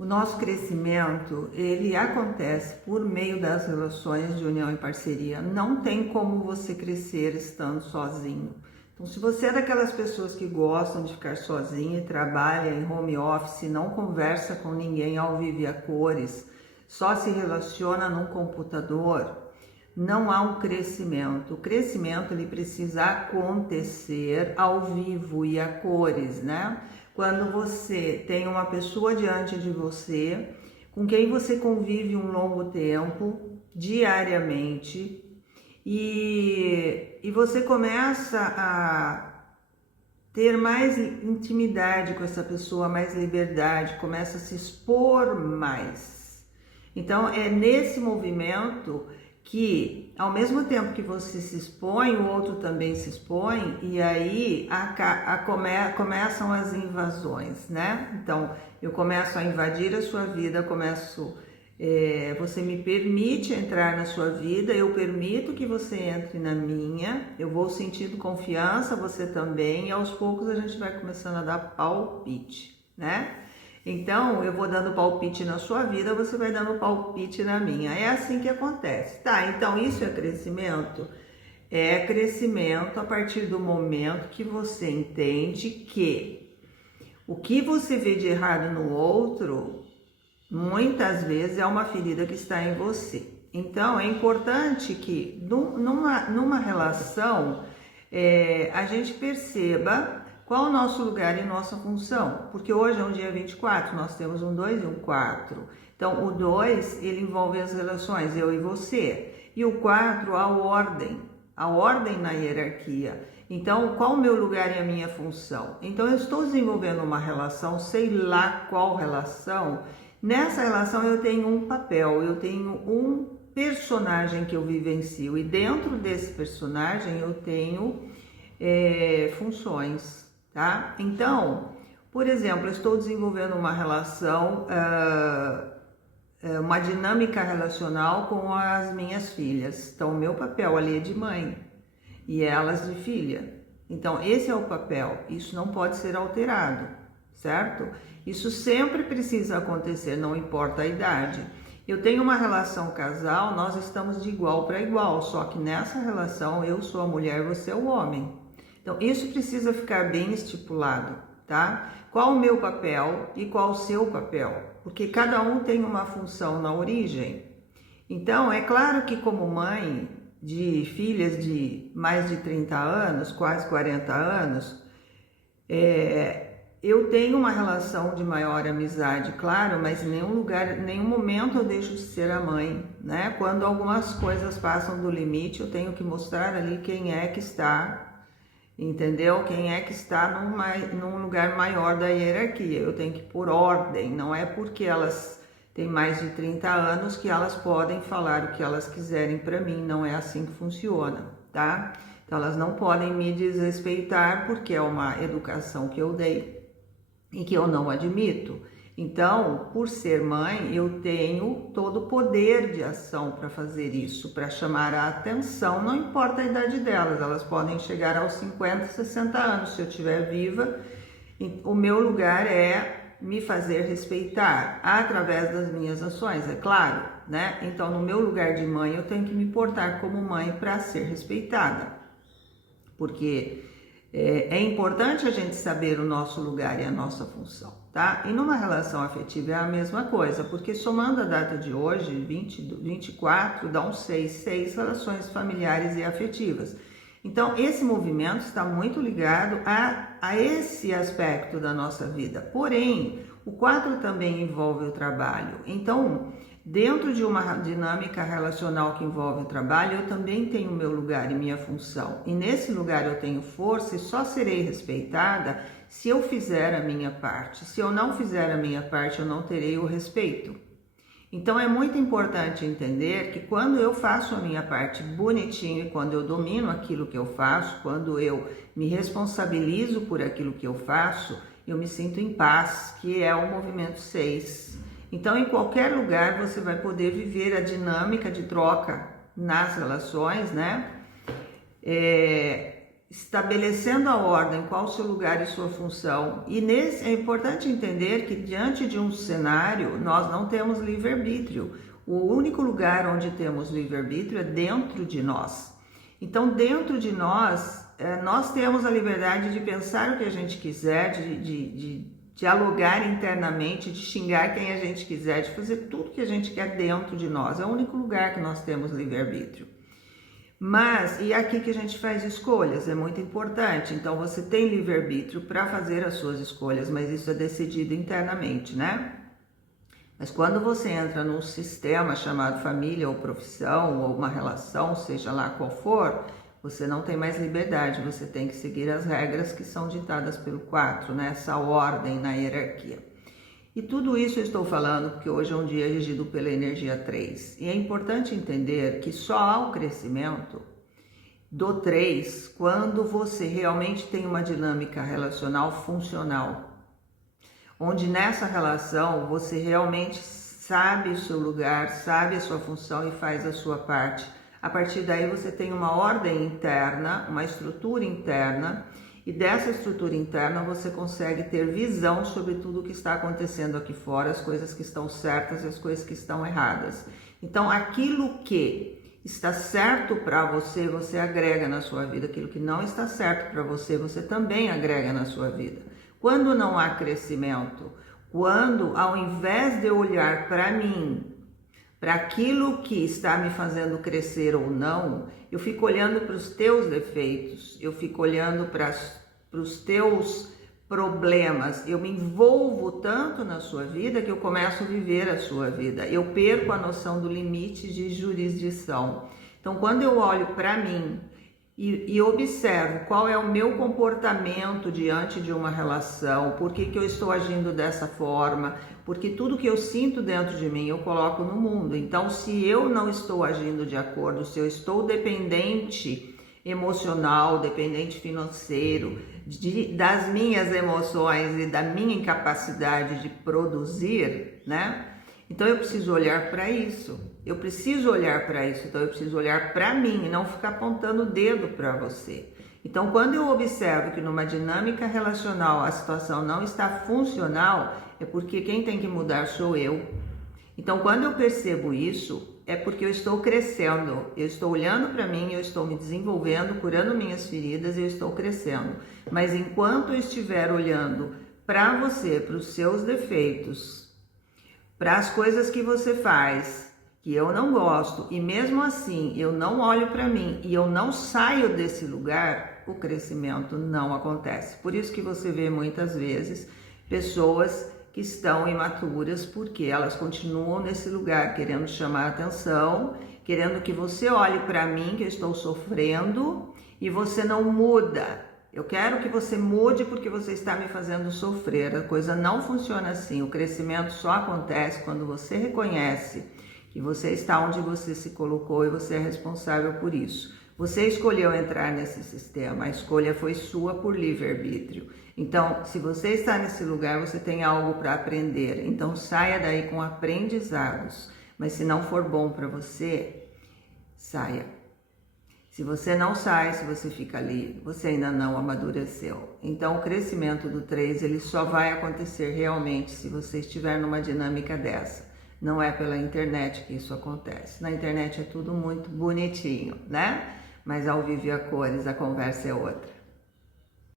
O nosso crescimento, ele acontece por meio das relações de união e parceria. Não tem como você crescer estando sozinho. Então, se você é daquelas pessoas que gostam de ficar sozinha e trabalha em home office, não conversa com ninguém ao vivo e a cores, só se relaciona num computador, não há um crescimento. O crescimento, ele precisa acontecer ao vivo e a cores, né? Quando você tem uma pessoa diante de você, com quem você convive um longo tempo, diariamente, e você começa a ter mais intimidade com essa pessoa, mais liberdade, começa a se expor mais. Então, é nesse movimento que, ao mesmo tempo que você se expõe, o outro também se expõe, e aí começam as invasões, né? Então, eu começo a invadir a sua vida, você me permite entrar na sua vida, eu permito que você entre na minha, eu vou sentindo confiança, você também, e aos poucos a gente vai começando a dar palpite, né? Então, eu vou dando palpite na sua vida, você vai dando palpite na minha. É assim que acontece. Tá, então isso é crescimento? É crescimento a partir do momento que você entende que o que você vê de errado no outro, muitas vezes é uma ferida que está em você. Então, é importante que numa relação, a gente perceba qual o nosso lugar e nossa função? Porque hoje é um dia 24, nós temos um 2 e um 4. Então, o 2, ele envolve as relações, eu e você. E o 4, a ordem na hierarquia. Então, qual o meu lugar e a minha função? Então, eu estou desenvolvendo uma relação, sei lá qual relação. Nessa relação, eu tenho um papel, eu tenho um personagem que eu vivencio. E dentro desse personagem, eu tenho funções. Tá? Então, por exemplo, eu estou desenvolvendo uma relação, uma dinâmica relacional com as minhas filhas. Então, o meu papel ali é de mãe e elas de filha. Então, esse é o papel. Isso não pode ser alterado, certo? Isso sempre precisa acontecer, não importa a idade. Eu tenho uma relação casal, nós estamos de igual para igual, só que nessa relação eu sou a mulher, você é o homem. Então, isso precisa ficar bem estipulado, tá? Qual o meu papel e qual o seu papel? Porque cada um tem uma função na origem. Então, é claro que como mãe de filhas de mais de 30 anos, quase 40 anos, eu tenho uma relação de maior amizade, claro, mas em nenhum momento eu deixo de ser a mãe, né? Quando algumas coisas passam do limite, eu tenho que mostrar ali quem é que está, entendeu? Quem é que está num lugar maior da hierarquia. Eu tenho que pôr ordem, não é porque elas têm mais de 30 anos que elas podem falar o que elas quiserem para mim, não é assim que funciona, tá? Então elas não podem me desrespeitar porque é uma educação que eu dei e que eu não admito. Então, por ser mãe, eu tenho todo o poder de ação para fazer isso, para chamar a atenção, não importa a idade delas, elas podem chegar aos 50, 60 anos, se eu estiver viva, o meu lugar é me fazer respeitar, através das minhas ações, é claro, né? Então, no meu lugar de mãe, eu tenho que me portar como mãe para ser respeitada, porque é importante a gente saber o nosso lugar e a nossa função, tá? E numa relação afetiva é a mesma coisa, porque somando a data de hoje, 24, dá um 6 relações familiares e afetivas. Então, esse movimento está muito ligado a esse aspecto da nossa vida. Porém, o 4 também envolve o trabalho. Então, dentro de uma dinâmica relacional que envolve o trabalho, eu também tenho meu lugar e minha função. E nesse lugar eu tenho força e só serei respeitada se eu fizer a minha parte. Se eu não fizer a minha parte, eu não terei o respeito. Então é muito importante entender que quando eu faço a minha parte bonitinho e quando eu domino aquilo que eu faço, quando eu me responsabilizo por aquilo que eu faço, eu me sinto em paz, que é o movimento 6. Então, em qualquer lugar você vai poder viver a dinâmica de troca nas relações, né? estabelecendo a ordem, qual o seu lugar e sua função. E é importante entender que diante de um cenário, nós não temos livre-arbítrio. O único lugar onde temos livre-arbítrio é dentro de nós. Então, dentro de nós, nós temos a liberdade de pensar o que a gente quiser, de dialogar internamente, de xingar quem a gente quiser, de fazer tudo que a gente quer dentro de nós. É o único lugar que nós temos livre-arbítrio. Mas, e aqui que a gente faz escolhas, é muito importante. Então, você tem livre-arbítrio para fazer as suas escolhas, mas isso é decidido internamente, né? Mas quando você entra num sistema chamado família ou profissão ou uma relação, seja lá qual for, você não tem mais liberdade, você tem que seguir as regras que são ditadas pelo 4, né? Essa ordem na hierarquia. E tudo isso eu estou falando porque hoje é um dia regido pela energia 3. E é importante entender que só há o crescimento do 3 quando você realmente tem uma dinâmica relacional funcional. Onde nessa relação você realmente sabe o seu lugar, sabe a sua função e faz a sua parte. A partir daí você tem uma ordem interna, uma estrutura interna, e dessa estrutura interna você consegue ter visão sobre tudo o que está acontecendo aqui fora, as coisas que estão certas e as coisas que estão erradas. Então, aquilo que está certo para você, você agrega na sua vida. Aquilo que não está certo para você, você também agrega na sua vida. Quando não há crescimento, quando ao invés de eu olhar para mim, para aquilo que está me fazendo crescer ou não, eu fico olhando para os teus defeitos, eu fico olhando para os teus problemas, eu me envolvo tanto na sua vida que eu começo a viver a sua vida, eu perco a noção do limite de jurisdição. Então, quando eu olho para mim e observo qual é o meu comportamento diante de uma relação, por que eu estou agindo dessa forma, porque tudo que eu sinto dentro de mim eu coloco no mundo. Então, se eu não estou agindo de acordo, se eu estou dependente emocional, dependente financeiro, das minhas emoções e da minha incapacidade de produzir, né? Então eu preciso olhar para isso, então eu preciso olhar para mim e não ficar apontando o dedo para você. Então, quando eu observo que numa dinâmica relacional a situação não está funcional, é porque quem tem que mudar sou eu. Então, quando eu percebo isso, é porque eu estou crescendo, eu estou olhando para mim, eu estou me desenvolvendo, curando minhas feridas, eu estou crescendo. Mas enquanto eu estiver olhando para você, para os seus defeitos, para as coisas que você faz, que eu não gosto, e mesmo assim eu não olho para mim e eu não saio desse lugar, o crescimento não acontece. Por isso que você vê muitas vezes pessoas que estão imaturas porque elas continuam nesse lugar, querendo chamar atenção, querendo que você olhe para mim que eu estou sofrendo e você não muda. Eu quero que você mude porque você está me fazendo sofrer. A coisa não funciona assim. O crescimento só acontece quando você reconhece que você está onde você se colocou e você é responsável por isso. Você escolheu entrar nesse sistema, a escolha foi sua por livre-arbítrio. Então, se você está nesse lugar, você tem algo para aprender. Então, saia daí com aprendizados. Mas se não for bom para você, saia. Se você não sai, se você fica ali, você ainda não amadureceu. Então, o crescimento do 3, ele só vai acontecer realmente se você estiver numa dinâmica dessa. Não é pela internet que isso acontece. Na internet é tudo muito bonitinho, né? Mas ao vivo e a cores, a conversa é outra.